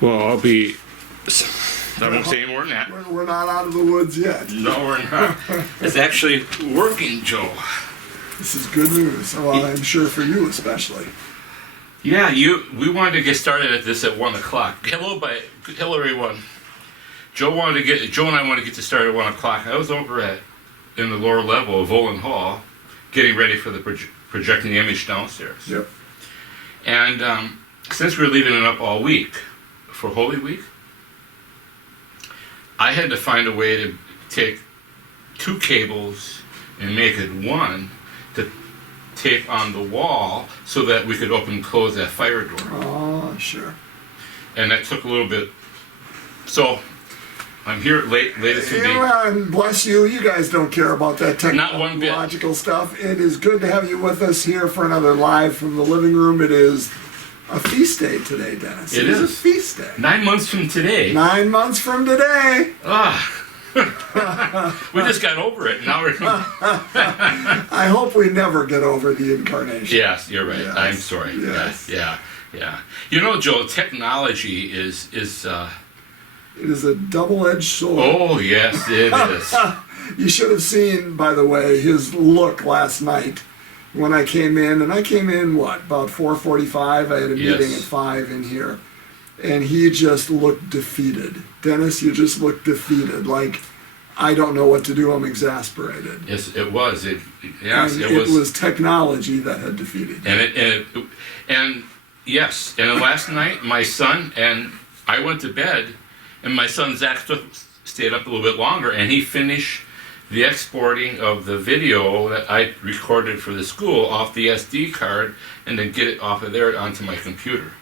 Well, I'll be. I won't say any more than that. We're not out of the woods yet. No, we're not. It's actually working, Joe. This is good news. Well, I'm sure for you especially. Yeah, we wanted to get started at this at 1 o'clock. Hello, everyone. Joe and I wanted to get to start at 1 o'clock. I was over in the lower level of Olin Hall, getting ready for the projecting the image downstairs. Yep. And since we were leaving it up all week for Holy Week, I had to find a way to take 2 cables and make it one to tape on the wall so that we could open and close that fire door. Oh, sure. And that took a little bit. So I'm here latest in And bless you, you guys don't care about that Not one bit. technological stuff. It is good to have you with us here for another live from the living room. It is a feast day today, Dennis. It is is. a feast day. 9 months from today. 9 months from today. We just got over it. Now we're. I hope we never get over the incarnation. Yes, you're right. Yes. I'm sorry. Yes. Yeah. You know, Joe, technology is. It is a double-edged sword. Oh yes, it is. You should have seen, by the way, his look last night when I came in. And I came in, about 4:45? I had a meeting at 5 in here. And he just looked defeated. Dennis, you just looked defeated. Like, I don't know what to do. I'm exasperated. Yes, it was. It was technology that had defeated you. And yes, and last night my son and I went to bed, and my son Zach stayed up a little bit longer, and he finished the exporting of the video that I recorded for the school off the SD card, and then get it off of there onto my computer.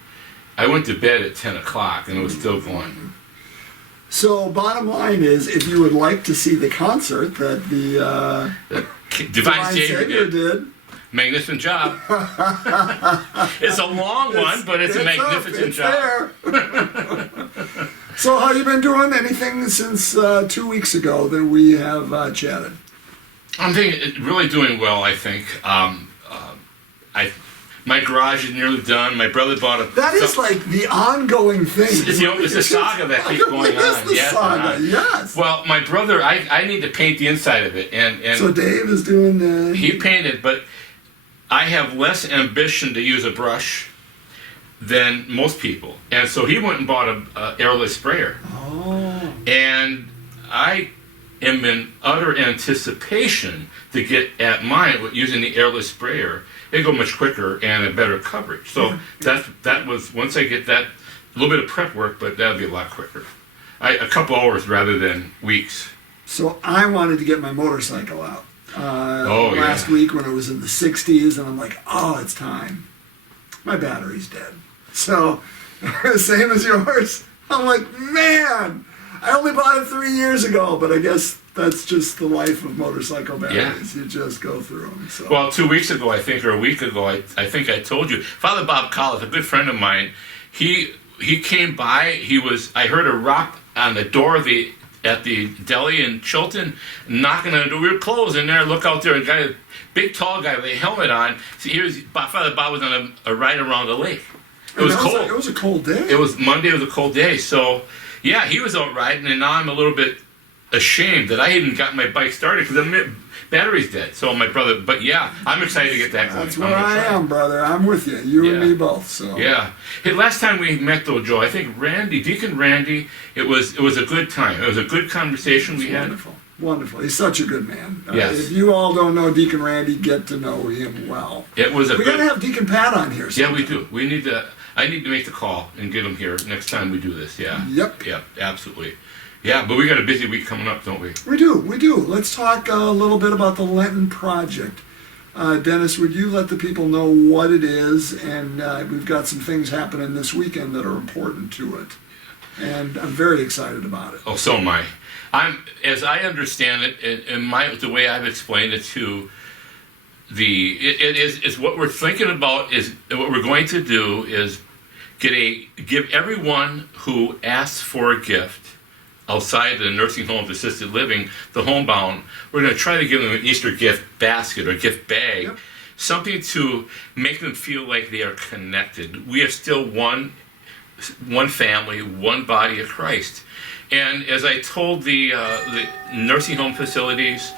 I went to bed at 10 o'clock, and it was still going. So, bottom line is, if you would like to see the concert that the Divine Savior did, magnificent job. It's a long one, but it's a magnificent job. There. So, how you been doing? Anything since 2 weeks ago that we have chatted? I'm really doing well, I think. My garage is nearly done. My brother bought a... That is like the ongoing thing. It's a saga that keeps going on. It is the saga, yes. Well, my brother, I need to paint the inside of it. And so Dave is doing the... He painted, but I have less ambition to use a brush than most people. And so he went and bought a airless sprayer. Oh. And I am in utter anticipation to get at mine with using the airless sprayer. It'd go much quicker and a better coverage. So that was, once I get that, a little bit of prep work, but that'll be a lot quicker. A couple hours rather than weeks. So I wanted to get my motorcycle out last week when it was in the 60s, and I'm like, oh, it's time. My battery's dead. So, same as yours. I'm like, man, I only bought it 3 years ago, but I guess that's just the life of motorcycle batteries. Yeah. You just go through them. So. Well, 2 weeks ago, I think, or a week ago, I think I told you, Father Bob Collins, a good friend of mine, he came by. I heard a rap on the door at the deli in Chilton, knocking on the door. We were closed in there. Look out there, a guy, big tall guy with a helmet on. See, Father Bob was on a ride around the lake. It was cold. It was a cold day. It was Monday. It was a cold day. So, yeah, he was out riding, and now I'm a little bit ashamed that I hadn't got my bike started because the battery's dead. So my brother, but yeah, I'm excited to get that going. That's where I am, brother. I'm with you. You and me both. So yeah. Hey, last time we met though, Joe, I think Deacon Randy, it was a good time. It was a good conversation we had. Wonderful. He's such a good man. Yes. If you all don't know Deacon Randy, get to know him well. It was we gotta have Deacon Pat on here sometime. Yeah, we do. We need to. I need to make the call and get him here next time we do this. Yeah. Yep. Yep. Absolutely. Yeah, but we got a busy week coming up, don't we? We do. Let's talk a little bit about the Lenten Project. Dennis, would you let the people know what it is? And we've got some things happening this weekend that are important to it. And I'm very excited about it. Oh, so am I. As I understand it, the way I've explained it to it's what we're thinking about is what we're going to do is give everyone who asks for a gift outside the nursing homes, assisted living, the homebound, we're going to try to give them an Easter gift basket or gift bag, something to make them feel like they are connected. We have still one one family, one body of Christ. And as I told the nursing home facilities,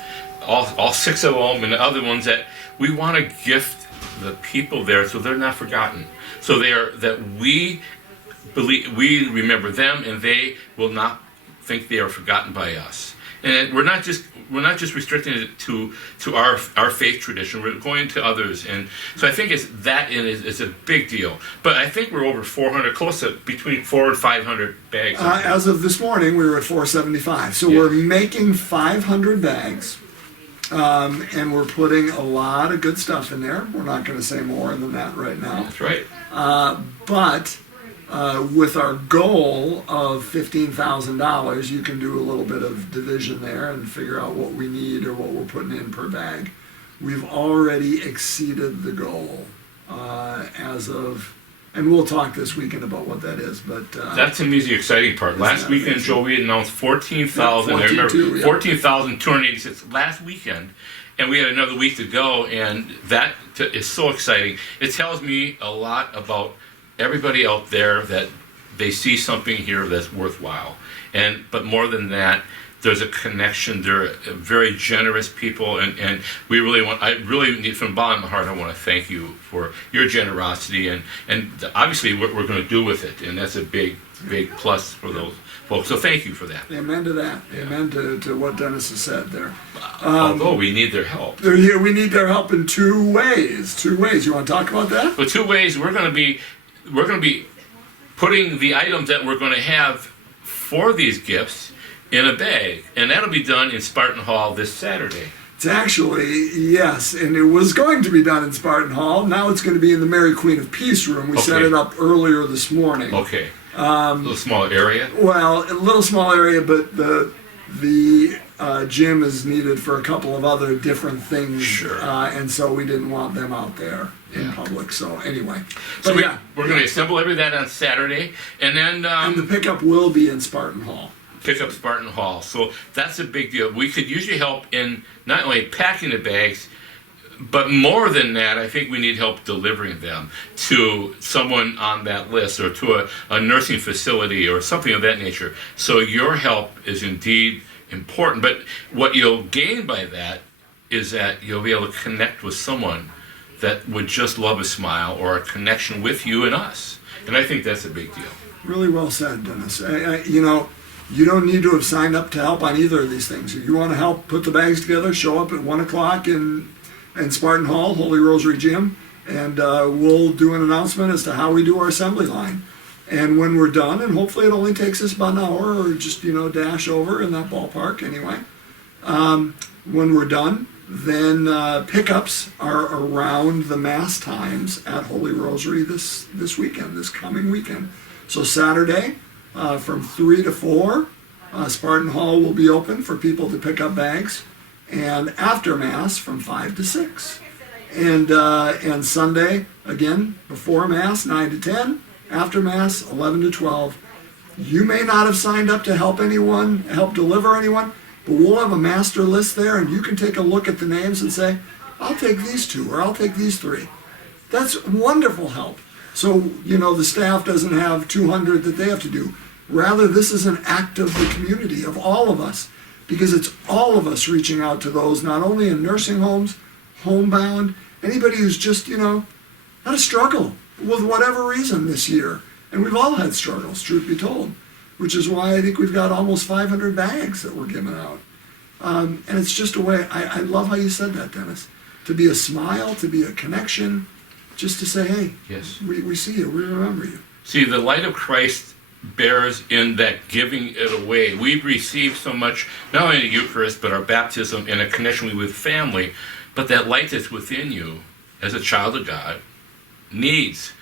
all 6 of them and the other ones, that we want to gift the people there so they're not forgotten. So that we believe, we remember them, and they will not think they are forgotten by us. And we're not just restricting it to our faith tradition. We're going to others, and so I think it's a big deal. But I think we're over 400, close to between 400 and 500 bags. As of this morning, we were at 475. So Yeah. we're making 500 bags, and we're putting a lot of good stuff in there. We're not going to say more than that right now. That's right. But with our goal of $15,000, you can do a little bit of division there and figure out what we need or what we're putting in per bag. We've already exceeded the goal as of, and we'll talk this weekend about what that is. But that to me is the exciting part. Last weekend, amazing? Joe, we announced 14,000. I remember 14,200, yeah. 14,286 last weekend, and we had another week to go, and that is so exciting. It tells me a lot about everybody out there, that they see something here that's worthwhile. But more than that, there's a connection. They're very generous people, and we really I really need, from the bottom of my heart, I want to thank you for your generosity, and obviously what we're going to do with it, and that's a big plus for those folks. So thank you for that. Amen to that. Yeah. Amen to what Dennis has said there. Although we need their help. We need their help in two ways. You want to talk about that? But 2 ways we're going to be putting the items that we're going to have for these gifts in a bag, and that'll be done in Spartan Hall this Saturday. It's actually, yes, and it was going to be done in Spartan Hall. Now it's going to be in the Mary Queen of Peace room. We set Okay. it up earlier this morning. Okay. A little smaller area. Well, a little small area, but the gym is needed for a couple of other different things. Sure. And so we didn't want them out there in Yeah. public. So anyway. So But we're going to assemble every that on Saturday, and then and the pickup will be in Spartan Hall. pick up Spartan Hall. So that's a big deal. We could usually help in not only packing the bags, but more than that, I think we need help delivering them to someone on that list, or to a nursing facility or something of that nature. So your help is indeed important. But what you'll gain by that is that you'll be able to connect with someone that would just love a smile, or a connection with you and us. And I think that's a big deal. Really well said, Dennis. You don't need to have signed up to help on either of these things. If you want to help put the bags together, show up at 1 o'clock in Spartan Hall, Holy Rosary Gym, and we'll do an announcement as to how we do our assembly line. And when we're done, and hopefully it only takes us about an hour, or just, dash over in that ballpark anyway. When we're done, then pickups are around the Mass times at Holy Rosary this weekend, this coming weekend. So Saturday, from 3 to 4, Spartan Hall will be open for people to pick up bags, and after Mass from 5 to 6. And Sunday, again, before Mass, 9 to 10, after Mass, 11 to 12. You may not have signed up to help deliver anyone, but we'll have a master list there, and you can take a look at the names and say, I'll take these 2, or I'll take these 3. That's wonderful help. So, the staff doesn't have 200 that they have to do. Rather, this is an act of the community, of all of us, because it's all of us reaching out to those, not only in nursing homes, homebound, anybody who's just, had a struggle with whatever reason this year. And we've all had struggles, truth be told, which is why I think we've got almost 500 bags that we're giving out. And it's just a way, I love how you said that, Dennis, to be a smile, to be a connection, just to say, hey, Yes. we see you, we remember you. See, the light of Christ bears in that giving it away. We've received so much, not only the Eucharist, but our baptism and a connection with family. But that light that's within you, as a child of God, needs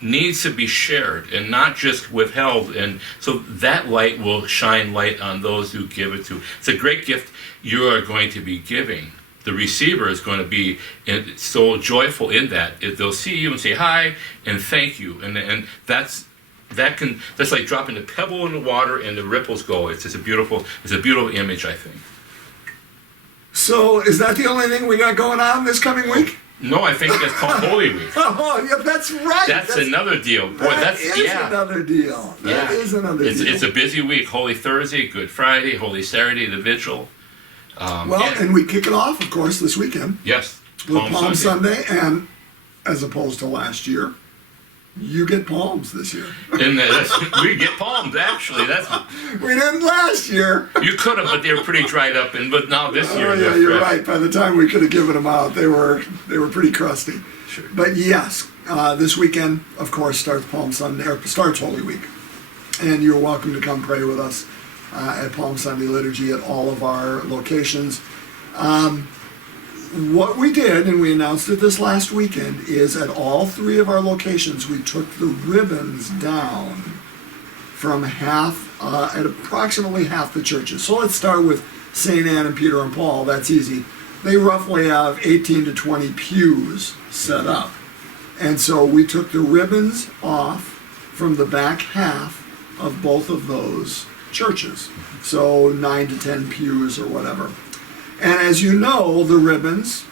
to be shared and not just withheld. And so that light will shine light on those who give it to. It's a great gift you are going to be giving. The receiver is going to be so joyful in that. If they'll see you and say hi and thank you, and that's like dropping a pebble in the water and the ripples go. It's a beautiful image, I think. So is that the only thing we got going on this coming week? No, I think that's called Holy Week. Oh, yeah, that's right. That's another deal. Boy, That is another deal. That is another deal. It's a busy week. Holy Thursday, Good Friday, Holy Saturday, the Vigil. And we kick it off, of course, this weekend. Yes. With Palm Sunday, and as opposed to last year, you get palms this year. And we get palms, actually. We didn't last year. You could have, but they were pretty dried up. But now this year, oh yeah, you're right. By the time we could have given them out, they were pretty crusty. Sure. But yes, this weekend, of course, starts Palm Sunday, or starts Holy Week, and you're welcome to come pray with us at Palm Sunday Liturgy at all of our locations. What we did, and we announced it this last weekend, is at all 3 of our locations, we took the ribbons down from at approximately half the churches. So let's start with St. Anne and Peter and Paul. That's easy. They roughly have 18 to 20 pews set up. And so we took the ribbons off from the back half of both of those churches. So 9 to 10 pews or whatever. And as you know, the ribbons,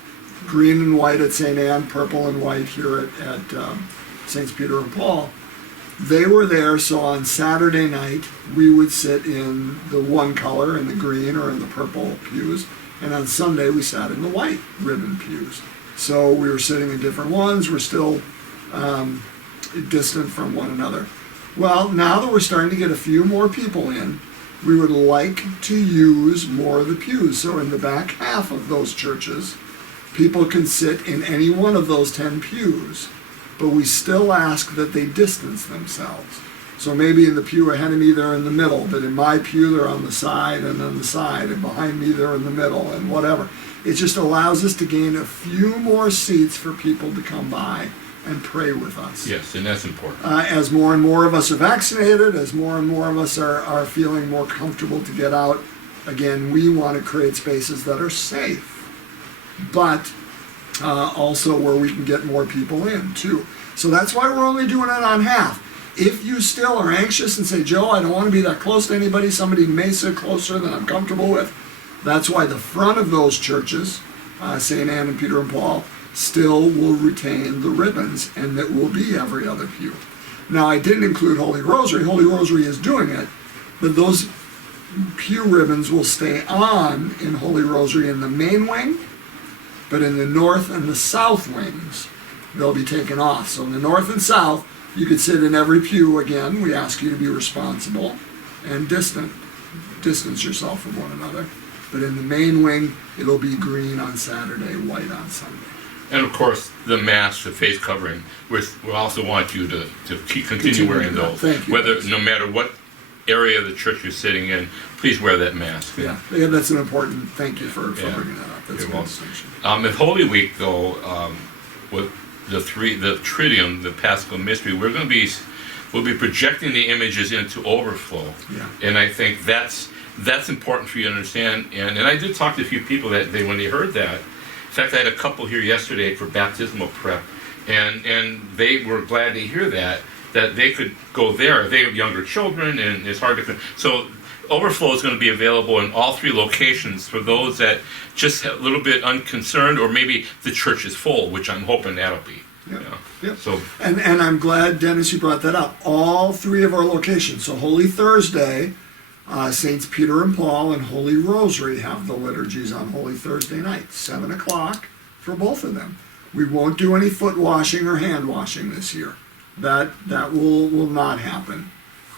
green and white at St. Anne, purple and white here at Saints Peter and Paul, they were there. So on Saturday night, we would sit in the one color, in the green or in the purple pews. And on Sunday, we sat in the white ribbon pews. So we were sitting in different ones. We're still distant from one another. Well, now that we're starting to get a few more people in, we would like to use more of the pews. So in the back half of those churches, people can sit in any one of those 10 pews, but we still ask that they distance themselves. So maybe in the pew ahead of me, they're in the middle, but in my pew, they're on the side, and on the side, and behind me, they're in the middle, and whatever. It just allows us to gain a few more seats for people to come by and pray with us. Yes, and that's important. As more and more of us are vaccinated, as more and more of us are feeling more comfortable to get out, again, we want to create spaces that are safe, but also where we can get more people in too. So that's why we're only doing it on half. If you still are anxious and say, Joe, I don't want to be that close to anybody, somebody may sit closer than I'm comfortable with, that's why the front of those churches, St. Anne and Peter and Paul, still will retain the ribbons, and it will be every other pew. Now, I didn't include Holy Rosary. Holy Rosary is doing it, but those pew ribbons will stay on in Holy Rosary in the main wing, but in the north and the south wings, they'll be taken off. So in the north and south, you could sit in every pew. Again, we ask you to be responsible and distance yourself from one another. But in the main wing, it'll be green on Saturday, white on Sunday. And of course, the mask, the face covering, we also want you to continue wearing those. Thank you. Whether, no matter what area of the church you're sitting in, please wear that mask. Yeah, that's an important, thank you for bringing that up. That's a good distinction. At Holy Week, though, with the Triduum, the Paschal Mystery, we'll be projecting the images into overflow. Yeah. And I think that's important for you to understand. And I did talk to a few people when they heard that. In fact, I had a couple here yesterday for baptismal prep, and they were glad to hear that they could go there. They have younger children, and it's hard to... So overflow is going to be available in all 3 locations for those that just a little bit unconcerned, or maybe the church is full, which I'm hoping that'll be. Yep. You know? Yep. So, and I'm glad, Dennis, you brought that up. All 3 of our locations. So Holy Thursday, Saints Peter and Paul and Holy Rosary have the liturgies on Holy Thursday night, 7 o'clock for both of them. We won't do any foot washing or hand washing this year. That will not happen.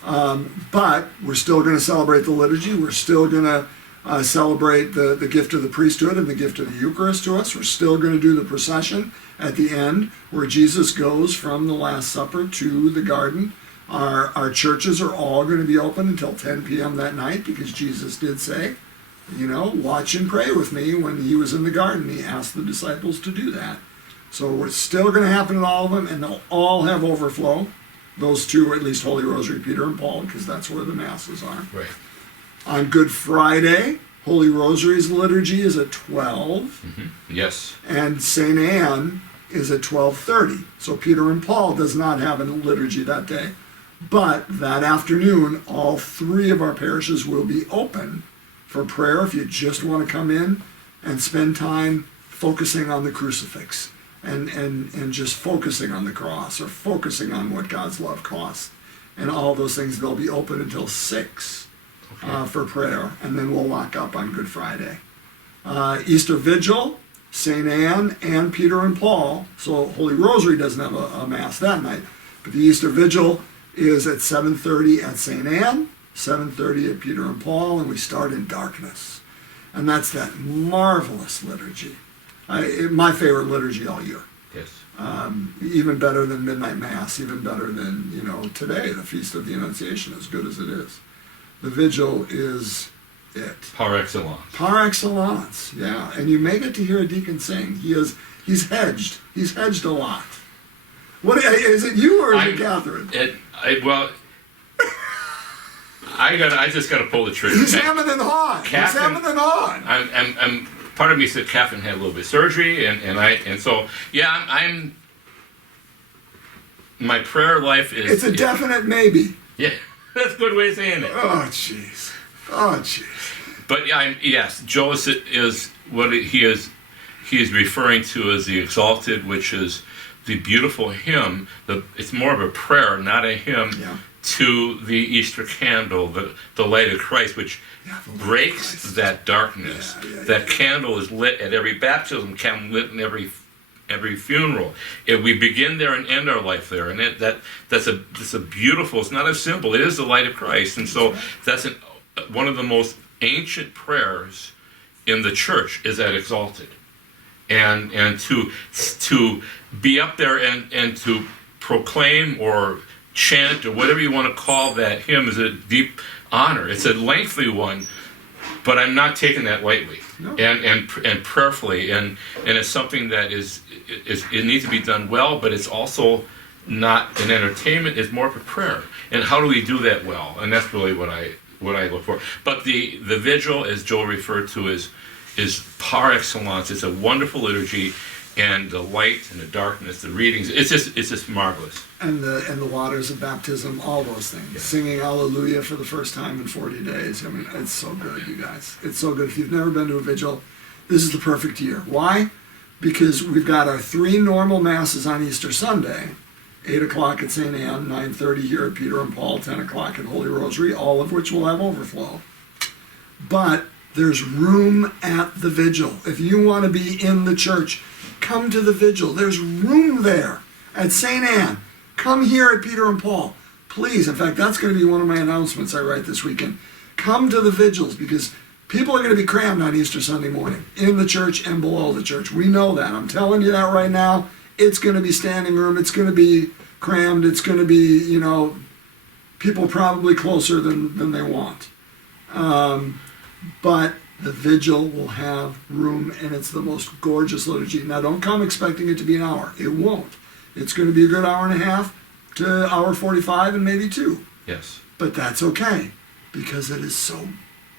But we're still going to celebrate the liturgy. We're still going to celebrate the gift of the priesthood and the gift of the Eucharist to us. We're still going to do the procession at the end where Jesus goes from the Last Supper to the garden. Our churches are all going to be open until 10 p.m. that night, because Jesus did say, watch and pray with me. When he was in the garden, he asked the disciples to do that. So it's still going to happen in all of them, and they'll all have overflow. Those 2, at least Holy Rosary, Peter and Paul, because that's where the masses are. right. On Good Friday, Holy Rosary's liturgy is at 12. Mm-hmm. Yes. And St. Anne is at 12:30. So Peter and Paul does not have a liturgy that day. But that afternoon, all 3 of our parishes will be open for prayer if you just want to come in and spend time focusing on the crucifix and just focusing on the cross or focusing on what God's love costs. And all those things, they'll be open until 6 for prayer, and then we'll lock up on Good Friday. Easter Vigil, St. Anne and Peter and Paul. So Holy Rosary doesn't have a Mass that night, but the Easter Vigil is at 7:30 at St. Anne, 7:30 at Peter and Paul, and we start in darkness. And that's that marvelous liturgy. My favorite liturgy all year. Yes. Even better than Midnight Mass, even better than, today, the Feast of the Annunciation, as good as it is. The Vigil is it. Par excellence. Par excellence, yeah. And you may get to hear a deacon sing. He's hedged. He's hedged a lot. What is it, you or is it Catherine? I just got to pull the trigger. He's hemming and hawing. He's hemming and hawing. I'm part of me said Catherine had a little bit of surgery, and so I'm my prayer life is. It's a definite maybe. Yeah, that's a good way of saying it. Oh jeez. Oh jeez. But yes, Joe is what he is. He is referring to as the exalted, which is the beautiful hymn. It's more of a prayer, not a hymn. Yeah. To the Easter candle, the light of Christ, which breaks that darkness. That candle is lit at every baptism, lit in every funeral. We begin there and end our life there, and that's a beautiful. It's not a symbol. It is the light of Christ, and so that's one of the most ancient prayers in the church is that exalted, and to be up there and to proclaim or chant or whatever you want to call that hymn is a deep honor. It's a lengthy one, but I'm not taking that lightly. No. and prayerfully, and it's something that is it needs to be done well, but it's also not an entertainment. It's more of a prayer. And how do we do that well? And that's really what I look for. But the vigil, as Joel referred to, is par excellence. It's a wonderful liturgy. And the light and the darkness, the readings, it's just marvelous. And the waters of baptism, all those things. Yeah. Singing Alleluia for the first time in 40 days. I mean, it's so good, you guys. It's so good. If you've never been to a vigil, this is the perfect year. Why? Because we've got our 3 normal masses on Easter Sunday, 8 o'clock at St. Anne, 9:30 here at Peter and Paul, 10 o'clock at Holy Rosary, all of which will have overflow. But there's room at the vigil. If you want to be in the church, come to the vigil. There's room there at St. Anne. Come here at Peter and Paul. Please, in fact, that's going to be one of my announcements I write this weekend. Come to the vigils, because people are going to be crammed on Easter Sunday morning in the church and below the church. We know that. I'm telling you that right now. It's going to be standing room. It's going to be crammed. It's going to be, people probably closer than they want. But the vigil will have room, and it's the most gorgeous liturgy. Now, don't come expecting it to be an hour. It won't. It's going to be a good hour and a half to hour 45 and maybe 2. Yes. But that's okay, because it is so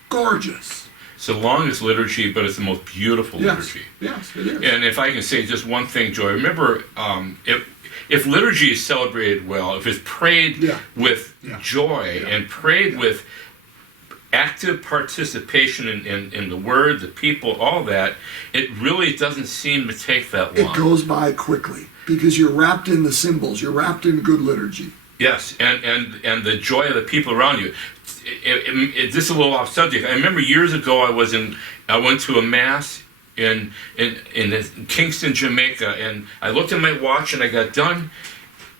gorgeous. It's the longest liturgy, but it's the most beautiful liturgy. Yes, it is. And if I can say just one thing, Joy, remember, if liturgy is celebrated well, if it's prayed with joy and prayed with active participation in the word, the people, all that, it really doesn't seem to take that long. It goes by quickly because you're wrapped in the symbols. You're wrapped in good liturgy. Yes, and the joy of the people around you. This is a little off subject. I remember years ago I went to a mass in Kingston, Jamaica, and I looked at my watch and I got done,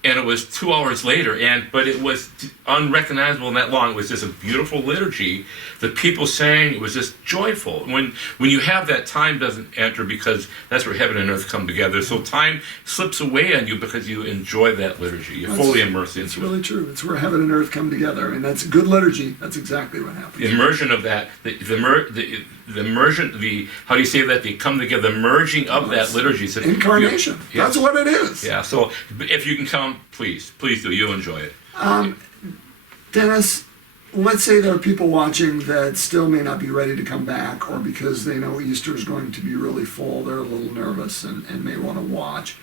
and it was 2 hours later, but it was unrecognizable in that long. It was just a beautiful liturgy. The people sang. It was just joyful. When you have that, time doesn't enter, because that's where heaven and earth come together. So time slips away on you because you enjoy that liturgy. You're fully immersed into it. It's really true. It's where heaven and earth come together, and that's good liturgy. That's exactly what happens. The immersion of that, the immersion, how do you say that? They come together, the merging of that liturgy. So incarnation. Yes. That's what it is. Yeah. So if you can come, please do. You'll enjoy it. Dennis, let's say there are people watching that still may not be ready to come back, or because they know Easter is going to be really full, they're a little nervous and may want to watch.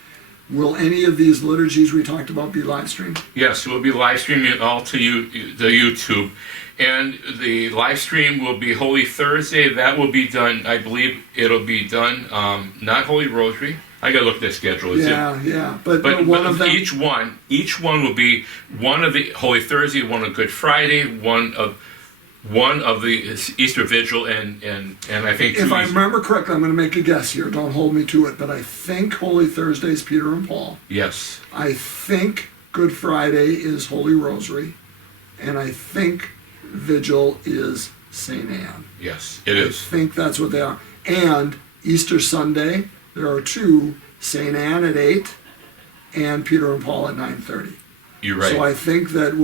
Will any of these liturgies we talked about be live streamed? Yes, we'll be live streaming it all to the YouTube. And the live stream will be Holy Thursday. That will be done, I believe it'll be done, not Holy Rosary. I got to look at the schedule. It's Yeah. But But one of them. each one will be one of the Holy Thursday, one of Good Friday, one of the Easter Vigil, and I think If I remember correctly, I'm going to make a guess here. Don't hold me to it, but I think Holy Thursday is Peter and Paul. Yes. I think Good Friday is Holy Rosary, and I think Vigil is St. Anne. Yes, it is. I think that's what they are. And Easter Sunday, there are two, St. Anne at 8 and Peter and Paul at 9:30. You're right. So I think that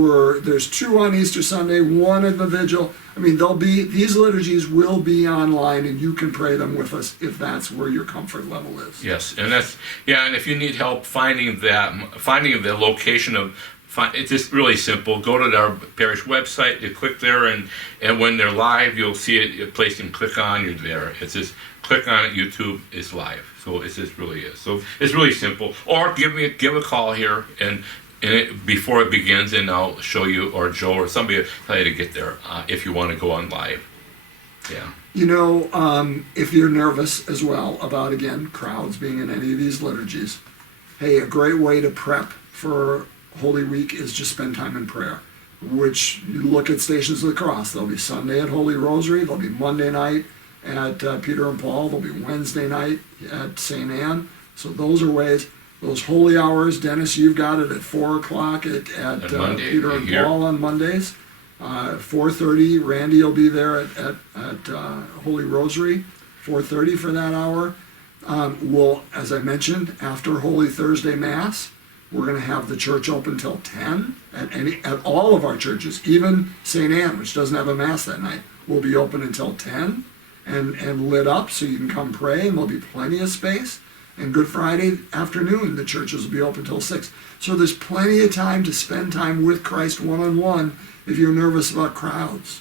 there's two on Easter Sunday, one at the Vigil. I mean, these liturgies will be online, and you can pray them with us if that's where your comfort level is. Yes, and and if you need help finding the location of, it's just really simple. Go to our parish website, you click there, and when they're live, you'll see it, a place you can click on, you're there. It's just click on it, YouTube, it's live. So it just really is. So it's really simple. Or give a call here and before it begins, and I'll show you, or Joe or somebody will tell you to get there if you want to go on live. Yeah. You know, if you're nervous as well about, again, crowds being in any of these liturgies, hey, a great way to prep for Holy Week is just spend time in prayer, which you look at Stations of the Cross. There'll be Sunday at Holy Rosary, there'll be Monday night at Peter and Paul, there'll be Wednesday night at St. Anne. So those are ways. Those holy hours, Dennis, you've got it at 4 o'clock at Peter and Paul on Mondays. 4:30, Randy will be there at Holy Rosary, 4:30 for that hour. We'll, as I mentioned, after Holy Thursday Mass, we're going to have the church open till 10 at all of our churches. Even St. Anne, which doesn't have a Mass that night, will be open until 10 and lit up so you can come pray, and there'll be plenty of space. And Good Friday afternoon, the churches will be open till 6. So there's plenty of time to spend time with Christ one-on-one if you're nervous about crowds.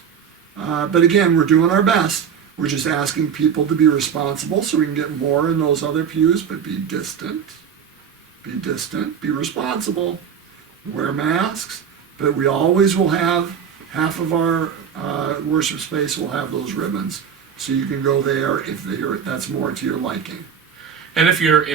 But again, we're doing our best. We're just asking people to be responsible so we can get more in those other pews, but be distant. Be distant, be responsible, wear masks. But we always will have, half of our worship space will have those ribbons. So you can go there if that's more to your liking. And if you're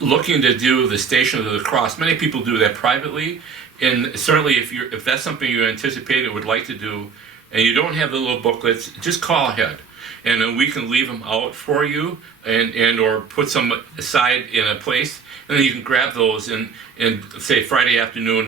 looking to do the Station of the Cross, many people do that privately, and certainly if that's something you anticipate and would like to do, and you don't have the little booklets, just call ahead, and then we can leave them out for you, and or put some aside in a place, and then you can grab those and say Friday afternoon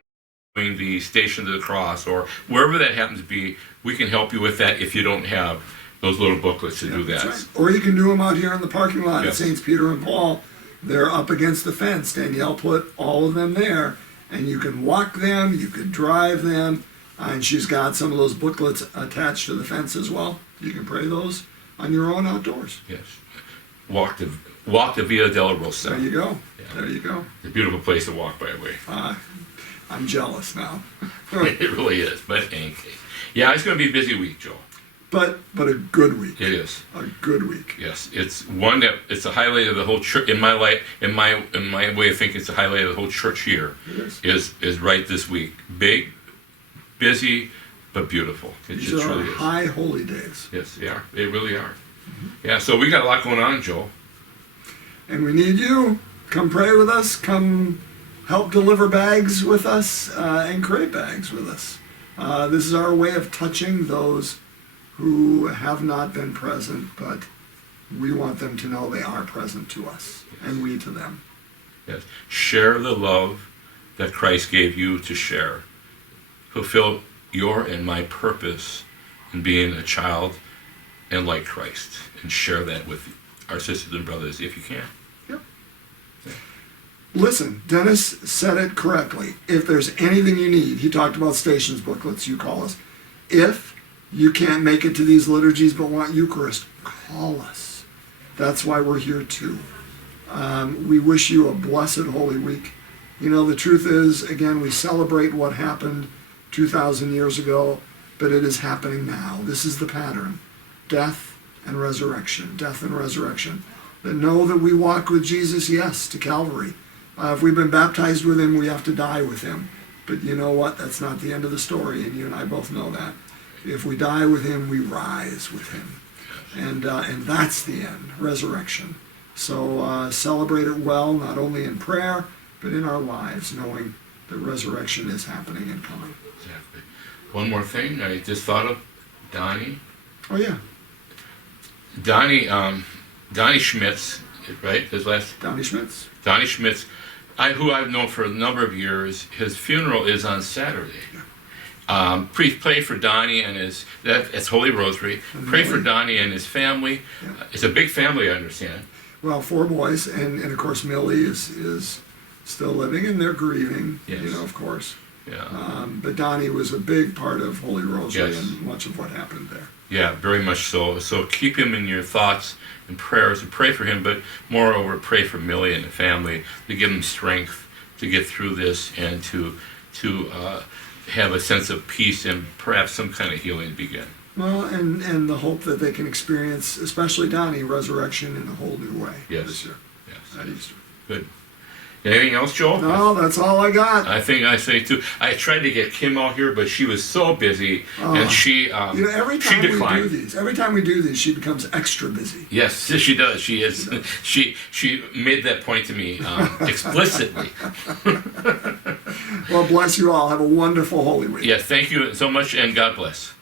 doing the Station of the Cross, or wherever that happens to be, we can help you with that if you don't have those little booklets to do that. Right. Or you can do them out here in the parking lot Yes. at St. Peter and Paul. They're up against the fence. Danielle put all of them there, and you can walk them, you can drive them, and she's got some of those booklets attached to the fence as well. You can pray those on your own outdoors. Yes. Walk the Via della Rosa. There you go. Yeah. There you go. It's a beautiful place to walk, by the way. I'm jealous now. It really is. But in any case, yeah, it's going to be a busy week, Joel. But a good week. It is. A good week. Yes, it's one that it's a highlight of the whole church in my life. In my way of thinking, it's a highlight of the whole church year. Is right this week. Big, busy, but beautiful. These are truly high holy days. Yes, they are. They really are. Yeah. So we got a lot going on, Joel. And we need you. Come pray with us. Come help deliver bags with us and create bags with us. This is our way of touching those who have not been present, but we want them to know they are present to us, and we to them. Yes. Share the love that Christ gave you to share. Fulfill your and my purpose in being a child and like Christ, and share that with our sisters and brothers if you can. Yep. Listen, Dennis said it correctly. If there's anything you need, he talked about stations booklets, you call us. If you can't make it to these liturgies but want Eucharist, call us. That's why we're here too. We wish you a blessed Holy Week. You know, the truth is, again, we celebrate what happened 2,000 years ago, but it is happening now. This is the pattern. Death and resurrection. Death and resurrection. But know that we walk with Jesus, yes, to Calvary. If we've been baptized with him, we have to die with him. But you know what? That's not the end of the story, and you and I both know that. If we die with him, we rise with him. And that's the end, resurrection. So celebrate it well, not only in prayer, but in our lives, knowing that resurrection is happening and coming. Exactly. One more thing I just thought of, Donnie. Oh, yeah. Donnie Schmitz, right? His last Donnie Schmitz. Donnie Schmitz, who I've known for a number of years. His funeral is on Saturday. Pray for Donnie and it's Holy Rosary. Pray for Donnie and his family. Yeah. It's a big family, I understand. Well, 4 boys, and of course Millie is still living, and they're grieving, Yes. of course. Yeah. But Donnie was a big part of Holy Rosary Yes. and much of what happened there. Yeah, very much so. So keep him in your thoughts and prayers and pray for him, but moreover, pray for Millie and the family to give them strength to get through this and to have a sense of peace and perhaps some kind of healing begin. Well, and the hope that they can experience, especially Donnie, resurrection in a whole new way this year Yes. at Easter. Good. Anything else, Joel? No, that's all I got. I think I say too. I tried to get Kim out here, but she was so busy, and she every she time we declined. do these, she becomes extra busy. Yes, she does. She is. She made that point to me explicitly. Well, bless you all. Have a wonderful Holy Week. Yeah, thank you so much, and God bless.